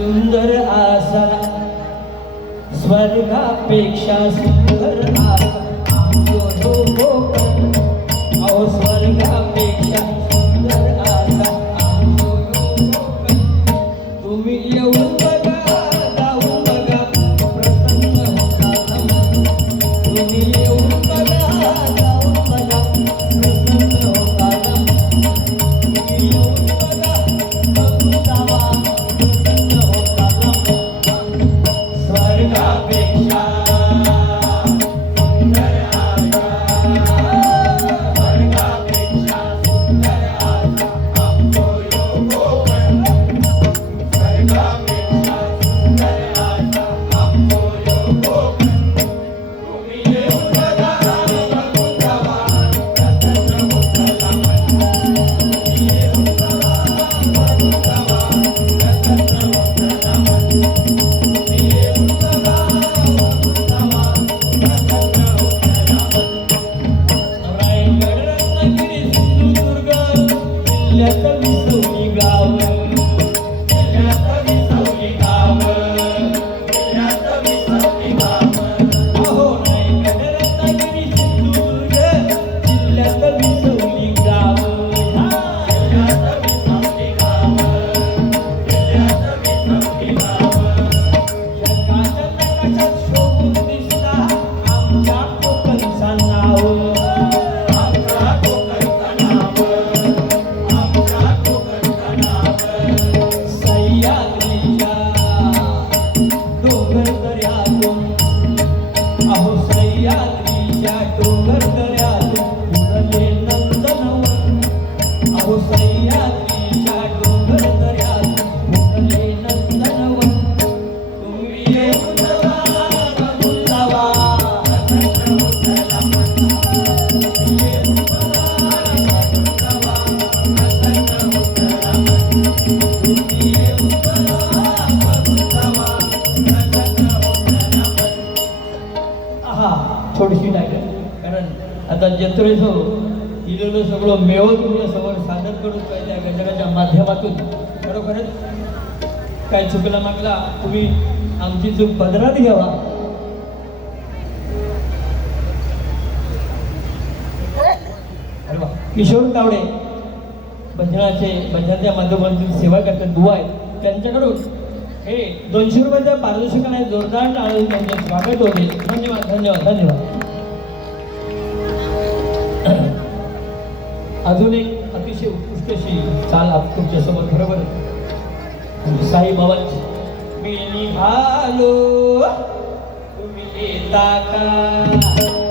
सुंदर आसा स्वर्गापेक्षा सुंदर आसा सगळं सगळं मेळो समोर सादर करून पाहिजे गजराच्या माध्यमातून. खरोखरच काय चुकला मागला तुम्ही आमची चूक पदरात घ्यावा. किशोर तावडे भजनाचे भजनाच्या माध्यमातून सेवा करतात दुवा आहेत. त्यांच्याकडून हे दोनशे रुपयाच्या पारदर्शकाने जोरदार टाळून त्यांचे स्वागत होते. धन्यवाद धन्यवाद धन्यवाद. अजून एक अतिशय उत्कृष्टशी चाल आप तुमच्यासोबत बरोबर म्हणजे साईबाबांची मी निघालो तुम्ही येता का?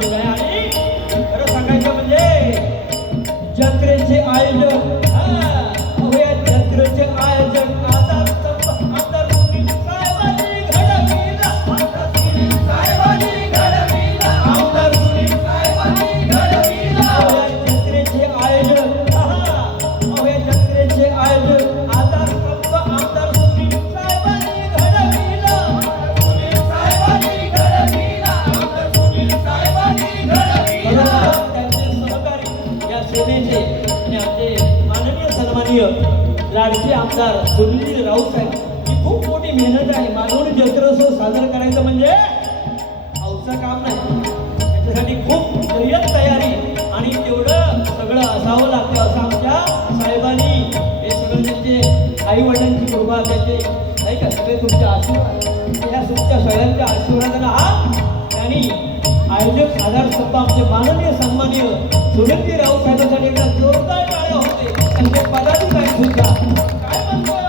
Hallelujah. सन्माननीय आमदार सुनील राऊत साहेब ही खूप मोठी मेहनत आहे. मालवणी जत्रोत्सव साजरा करायचं म्हणजे अवचं काम नाही. त्याच्यासाठी खूप जय्यत तयारी आणि तेवढं सगळं असावं लागतं असं आमच्या साहेबांनी हे सगळं त्यांचे आई वडिलांची कृपा त्याचे नाही का सगळे तुमच्या आशीर्वाद या तुमच्या सगळ्यांच्या आशीर्वादाला हा त्यांनी आयोजक आधार स्तंभ आमचे माननीय सन्माननीय सुनीलजी राऊत साहेबांसाठी एकदा जोरदार टाळ्या होते. त्यांचे पदाधिकारी सुद्धा. काय म्हणतो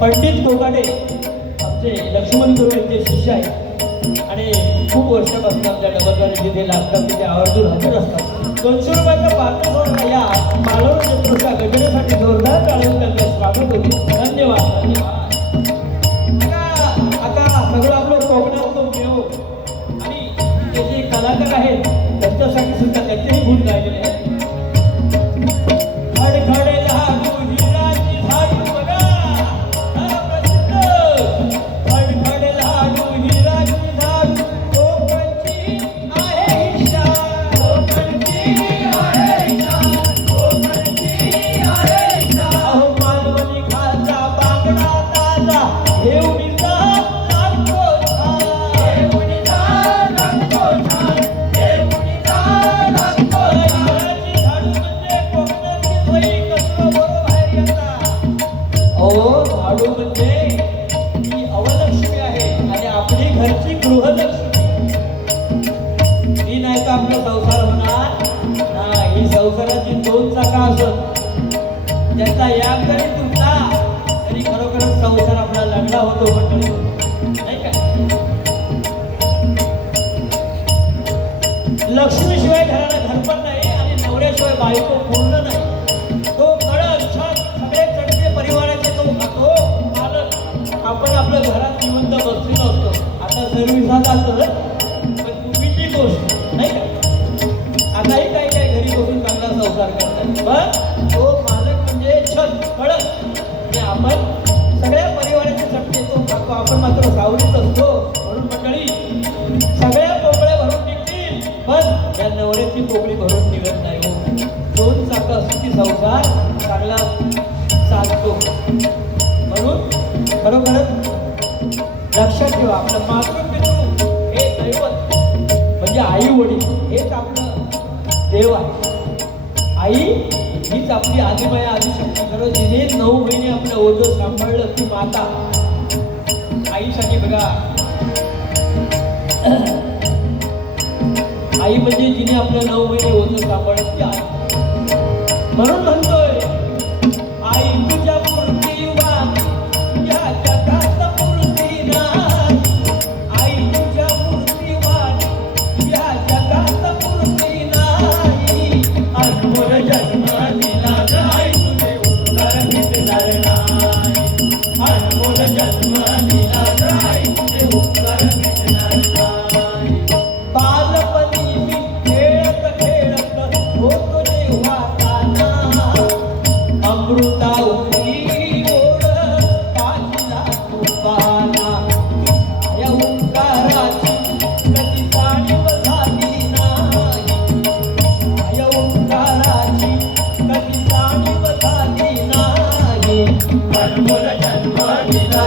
पंडित कोकाटे आमचे लक्ष्मण गुरु यांचे शिष्य आहेत. आणि खूप वर्षापासून आपल्या डबलगाडी जिथे लागतात तिथे आवर्जून हजर असतात. दोनशे रुपयाचा पात्र सोडून या मालवण जत्रेच्या गजनेसाठी जोरदार टाळून त्यांचे स्वागत होते. धन्यवाद धन्यवाद. गोष्ट नाही का? आताही काही काही घरी बसून चांगला संसार करतात. पण तो मालक म्हणजे छत कडक म्हणजे आपण सगळ्या परिवाराचे छट तो खातो आपण मात्र सावलीत असतो. म्हणून मंडळी सगळ्या पोकळ्या भरून निघतील. पण या नवऱ्याची पोकळी भरून निघत नाही हो. दोन चाकं असली संसार आपली आदिमाया आदिशक्ती खरं जिने नऊ महिने आपलं ओझं सांभाळलं ती माता आईसाठी बघा. आई म्हणजे जिने आपलं नऊ महिने ओझं सांभाळत ती आई. म्हणून म्हणतो नाही अनमोल जन्म दिला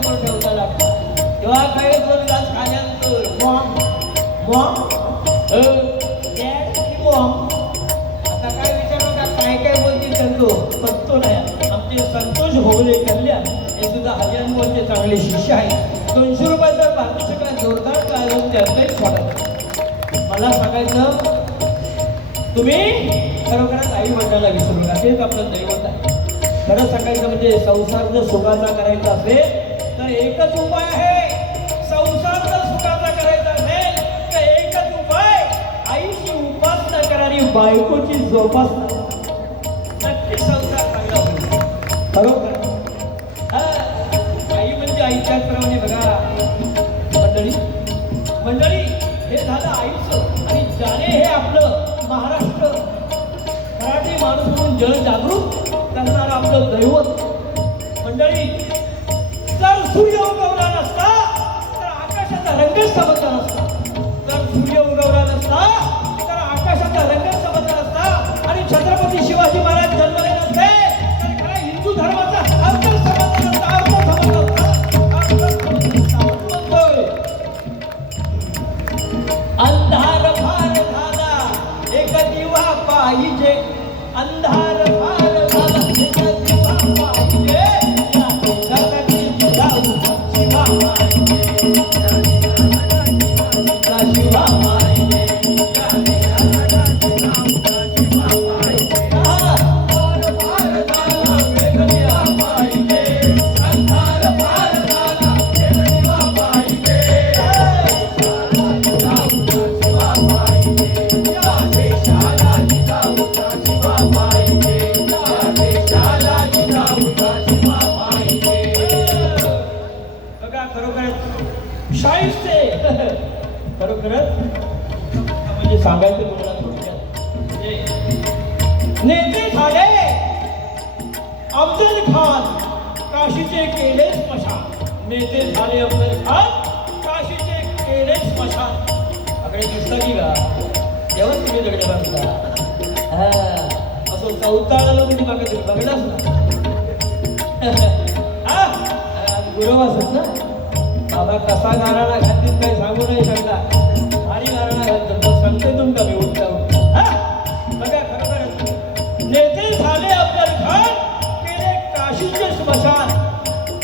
त्याच्यासमोर ठेवता लागतो तेव्हा काही दोन घास खाल्यानंतर मॉम मॉम मॉम आता काय विचार का काय काय बोलतील संतो बघतो नाही आमचे संतोष भोगले कल्याण हे सुद्धा हरियाणवरचे चांगले शिष्य आहेत दोनशे रुपयाचा पारितोषिका जोरदार काढून त्यांचंही स्वागत मला सांगायचं तुम्ही खरोखरच आई वडिलांना विसरू नका तेच आपलं दैवत आहे खरं सांगायचं म्हणजे संसार जर सुखाचा करायचा असेल बायकोची जोपास. नक्कीच संसार चांगला होईल खरोखर आई म्हणजे आईच्याच प्रमाणे बघा मंडळी मंडळी हे झालं आईचं आणि जाणे हे आपलं महाराष्ट्र मराठी माणूस म्हणून जनजागृत करणारं आपलं दैवत. मंडळी जर सूर्य उगवला नसता तर आकाशाचा रंगच समजला नसता जर सूर्य उगवला नसता बद्दल आकाशाचा आणि छत्रपती शिवाजी महाराज जन्मले असं चौताळाला बघत बघा बघलाच ना? हा? गुरव असत ना? बाबा कसा गाराणा घालतील काही सांगू नाही शकता. भारी गाराणा घालतो तर सांगते तुमचा मी उठता बघा खरोखर नेते झाले अफजल खान केले काशीचे स्मशान.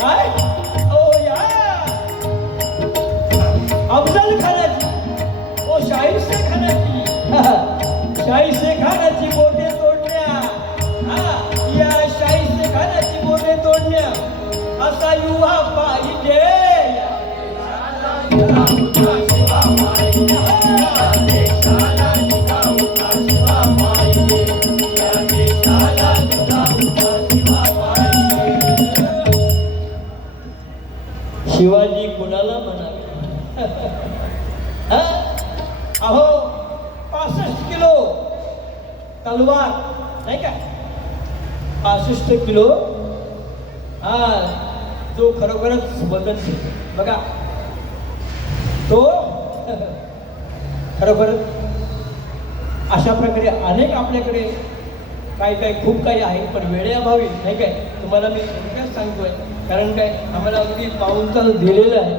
काय? ओ या! अफजल खानाची. ओ शाहिस्ते खानाची. शाहिस्ते खानाची मोठे शिवाजी कुणाला म्हणावे? हा? अहो पासष्ट किलो तलवार नाही का? पासष्ट किलो? हा जो खरोखरच बदल बघा. तो खरोखरच अशा प्रकारे अनेक आपल्याकडे काय काय खूप काही आहे पण वेळेअभावी नाही काय? तुम्हाला मी सांगतोय. कारण काय आम्हाला अगदी पाऊन तास दिलेलं आहे.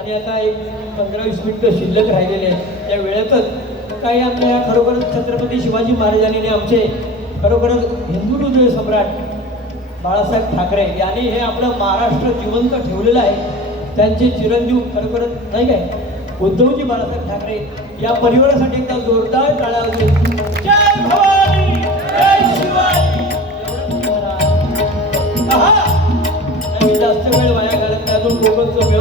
आणि आता एक पंधरा वीस मिनिटं शिल्लक राहिलेले आहेत. त्या वेळेतच काही आपल्या खरोखरच छत्रपती शिवाजी महाराजांनी आमचे खरोखरच हिंदू हृदय सम्राट बाळासाहेब ठाकरे यांनी हे आपलं महाराष्ट्र जिवंत ठेवलेलं आहे. त्यांचे चिरंजीव खरोखरच नाही काय उद्धवजी बाळासाहेब ठाकरे या परिवारासाठी एकदा जोरदार टाळ्या जय शिवाजी वेळ वाया घालत नाही. अजून कोकणचं मेळ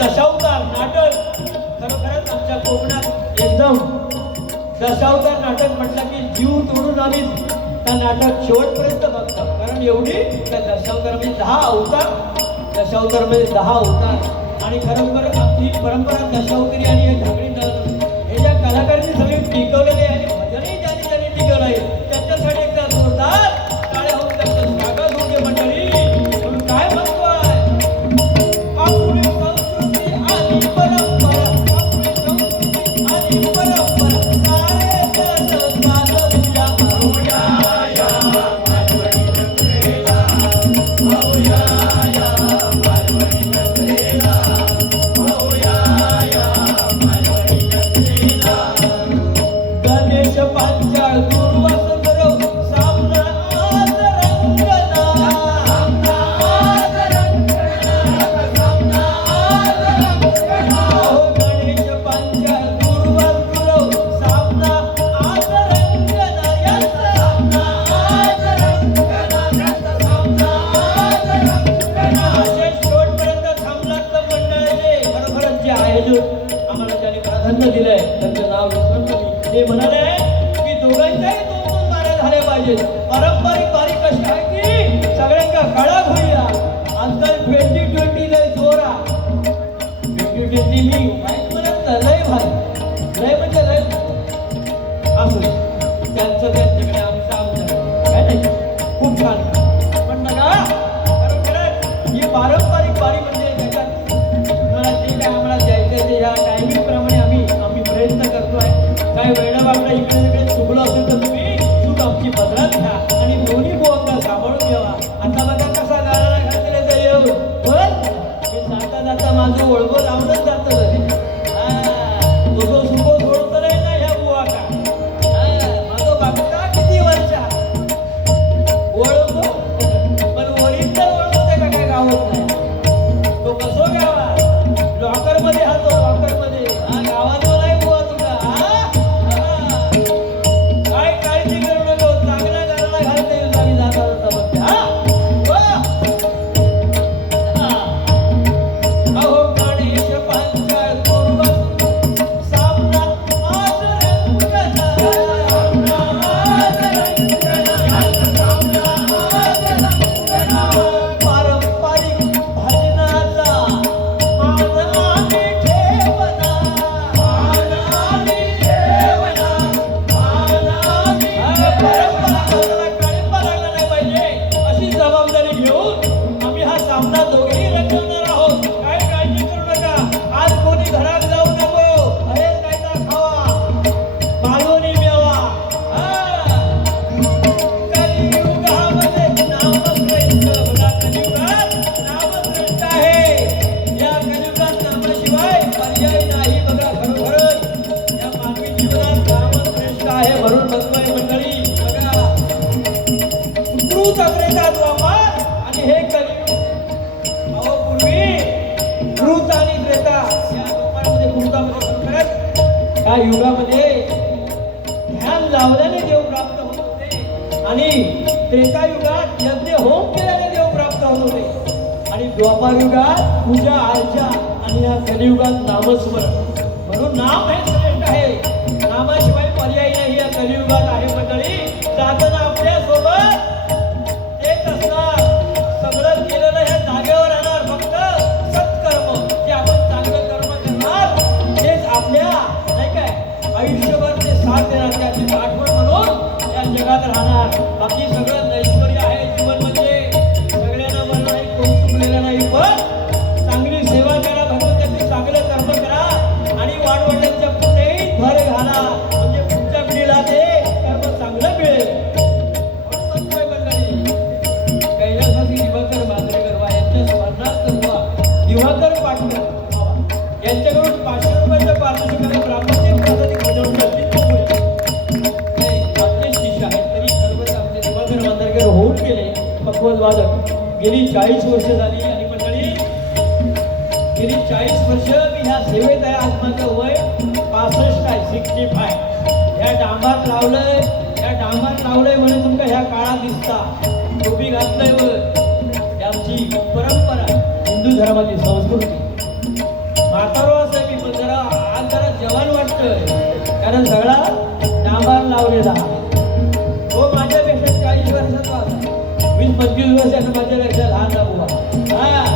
दशावतार नाटक. खरोखरच आमच्या कोकणात एकदम दशावतार नाटक म्हटलं की जीव तोडून आम्ही त्या नाटक शेवटपर्यंत बघतो. कारण एवढी त्या दशावतारामध्ये दहा अवतार दशावतारमध्ये दहा अवतार. आणि खरोखर ही परंपरा दशावतारी आणि हे झाकडी असू त्यांचं त्यांच्याकडे खूप छान. पण बघा खरोखरच ही पारंपरिक म्हणजे काय आम्हाला द्यायचं ते या टायमिंगप्रमाणे आम्ही आम्ही प्रयत्न करतो आहे काही वेळाबाबला इकडे तिकडे चुकलं असेल तर तुम्ही चूक आमची पदरात घ्या आणि दोन्ही बोलता सांभाळून घ्यावा आता कसा गाराला येऊ पण हे जाता जाता माझं ओळखो लावलं युगामध्ये ध्यान लावल्याने देव प्राप्त होत होते. आणि त्रेता युगात यज्ञ होम केल्याने देव प्राप्त होत होते. आणि द्वापार युगात पूजा अर्चा आणि या कलियुगात नामस्मरण. म्हणून नाम आहे वादक गेली चाळीस वर्ष झाली आणि मंडळी गेली चाळीस वर्ष मी ह्या सेवेत आहे आज माझं वय पासष्ट आहे सिक्स्टी फाय ह्या डांबात लावलंय ह्या डांबात लावलंय म्हणून तुमका ह्या काळात दिसता. टोपी घातलंय वर आमची परंपरा हिंदू धर्माची संस्कृती. म्हातारो असं मी जरा आज जरा जवान वाटतंय. कारण सगळा डांबार लावलेला पंचवीस वर्षाचा माझ्या लक्षात हा दाखवा हा.